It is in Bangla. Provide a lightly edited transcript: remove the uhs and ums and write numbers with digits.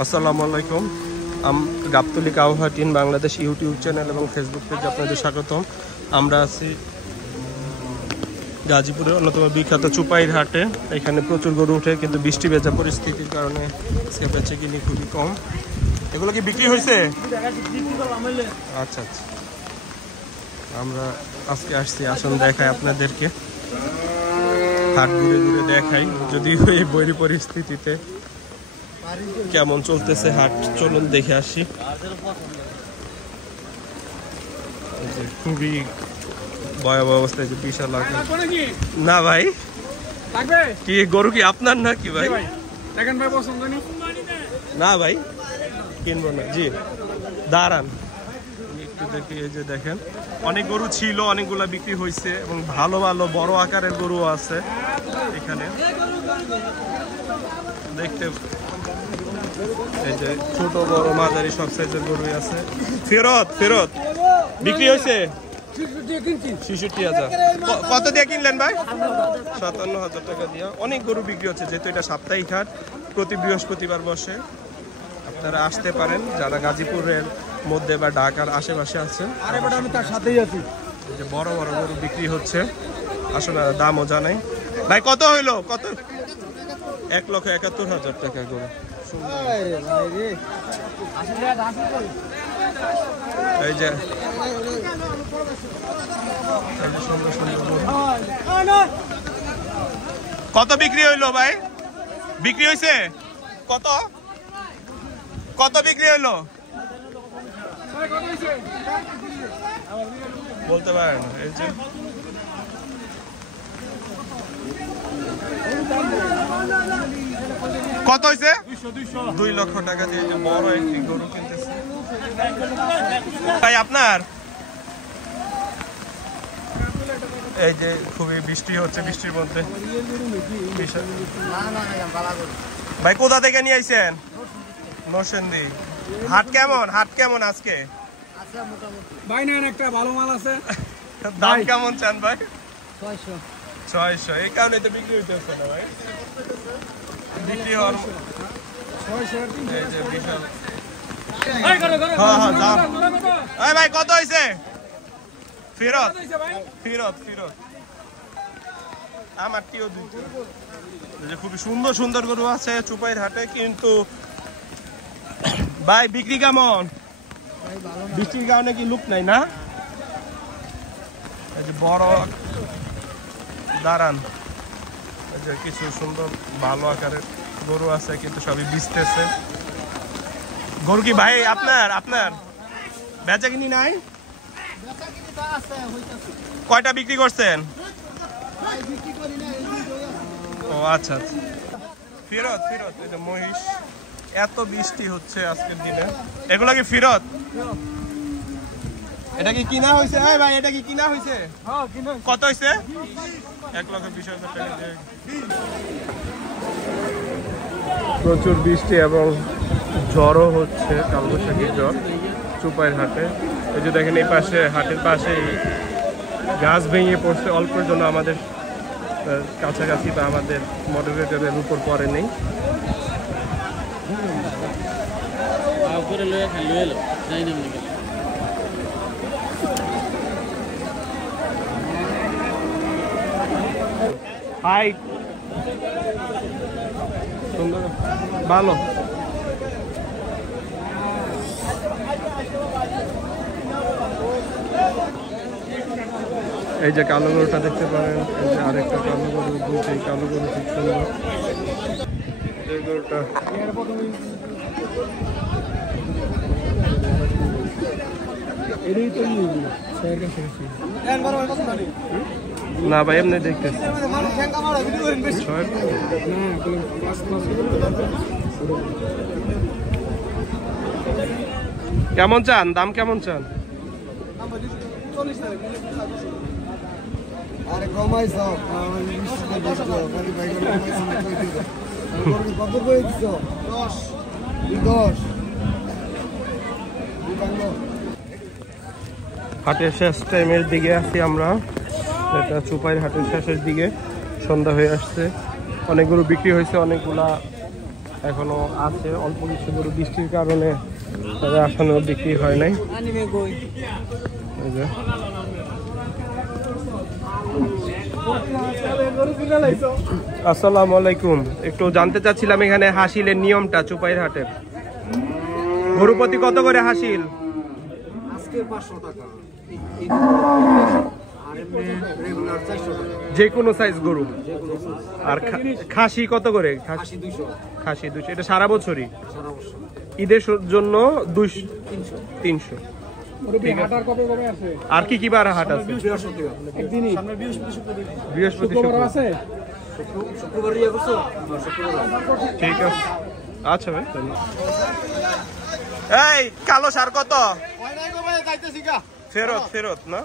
আসসালামু আলাইকুম। গাবতলী কাউহাট ইন বাংলাদেশ ইউটিউব চ্যানেল এবং ফেসবুক পেজে আপনাদের স্বাগতম। আমরা আছি গাজীপুরের অন্যতম বিখ্যাত চুপাইর হাটে। এখানে প্রচুর গরু উঠে, কিন্তু বৃষ্টি ভেজা পরিস্থিতির কারণে আজকে বেচে কিনি খুবই কম। এগুলো কি বিক্রি হয়েছে? আচ্ছা আচ্ছা, আমরা আজকে আসছি, আসুন দেখাই আপনাদেরকে, হাট ঘুরে ঘুরে দেখাই যদি এই বৈরী পরিস্থিতিতে কেমন চলতেছে হাট। চলুন দেখে আসি। খুবই ভয়াবহ অবস্থায়, যে বিশাল না ভাই, কি গরু কি আপনার না কি ভাই? না ভাই, কিনবো না। জি দাঁড়ান একটু দেখি। এই যে দেখেন, অনেক গরু ছিল, অনেকগুলা বিক্রি হয়েছে এবং ভালো ভালো বড় আকারের গরু আছে এখানে দেখতে। এই যে ছোট বড় মাঝারি সব সাইজের গরু আছে। ফেরত ফেরত বিক্রি হয়েছে 66,000। কত দিয়ে কিনলেন ভাই? 57,000 টাকা দিয়ে। অনেক গরু বিক্রি হচ্ছে, যেহেতু এটা সাপ্তাহিক হাট, প্রতি বৃহস্পতিবার বসে। আপনারা আসতে পারেন যারা গাজীপুরের মধ্যে বা ঢাকার আশেপাশে আছেন। আমি তার সাথেই আছি। যে বড় বড় গরু বিক্রি হচ্ছে, আসলে দামও জানাই। ভাই কত হইলো? কত? 1,71,000 টাকা গরু। এই যে সুন্দর সুন্দর গরু। কত বিক্রি হইলো ভাই? বিক্রি হয়েছে কত? কত বিক্রি হইলো বলতে পারেন? এই যে কত হয়েছে? 2 লক্ষ টাকা দিয়ে বড় একটি গরু কিনতেছে ভাই আপনার। এই যে খুবই বৃষ্টি হচ্ছে, বৃষ্টির মধ্যে ভাই কোথা থেকে নিয়ে আইছেন? নরসিংদী। হাট কেমন? হাট কেমন আজকে? ভাই না একটা ভালো মাল আছে। দাম কেমন চান ভাই? 600। এই কারণে তো বিক্রি হইতেছে না ভাই। বিক্রি হওয়ার 600। এই যে বিশাল। হ্যাঁ ভাই কত হয়েছে? ফেরত ফেরত ফেরত। আমার টিও দুটো। খুবই সুন্দর সুন্দর গরু আছে চুপাইর হাটে, কিন্তু ভাই বিক্রি কেমন? বৃষ্টির কারণে কি লুক নাই না? এই যে বড় দাঁড়ান, এই যে কিছু সুন্দর ভালো আকারের গরু আছে, কিন্তু সবই বিচতেছে। গরু কি ভাই আপনার? আপনার বেচা কিনি নাই? কয়টা বিক্রি করছেন? ও আচ্ছা আচ্ছা। ফেরত ফেরত। এই যে মহিষ। এত বৃষ্টি হচ্ছে আজকের দিনে, এগুলো কি ফেরত? এটা কি কিনা হয়েছে? ভাই এটা কি কিনা হয়েছে? কত হয়েছে? 1,20,000 টাকা দিয়ে। প্রচুর বৃষ্টি এবং ঝড়ও হচ্ছে, কালবৈশাখী ঝড় চুপাইর হাটে। এই যে দেখেন, এই পাশে হাটের পাশে গাছ ভেঙে পড়ছে অল্পের জন্য, আমাদের কাছাকাছি বা আমাদের মডারেটরের উপর পড়ে নেই। হাই সুন্দর ভালো। এই যে কালো গরুটা দেখতে পারেন, এই যে আরেকটা কালো গরু, দুটোই কালো গরু, খুব সুন্দর। এই গরুটা না ভাই, এমনি দেখতেছি। কেমন চান? দাম কেমন চান? আরে কমাই সব কত করে দিছ? 10। হাটের শেষ টাইমের দিকে আছি আমরা। এটা চুপাইর হাটের শেষের দিকে, সন্ধ্যা হয়ে আসছে। অনেকগুলো বিক্রি হয়েছে, অনেকগুলা এখনো আছে অল্প কিছু গরু, বৃষ্টির কারণে তবে এখনো বিক্রি হয় নাই। এই যে আসসালামু আলাইকুম, একটু জানতে চাচ্ছিলাম এখানে হাসিলের নিয়মটা চুপাইর হাটের। গরু প্রতি কত করে হাসিল? আজকে 500 টাকা, আর এমনি রেগুলার 400 টাকা, যে কোনো সাইজ গরু। যেগুলো আর খাসি কত করে? 200 খাসি 200। এটা সারা বছরই? সারা বছর। ঈদের জন্য 300। ঠিক আছে। আর কি কি বার হাট আছে? বৃহস্পতিবার একদিনই, সামনে বৃহস্পতি শুক্রবার আছে। শুক্রবার ইয়ে করছো? শুক্রবার। ঠিক আছে, আচ্ছা ভাই। এই কালো সার কত? ফেরত না?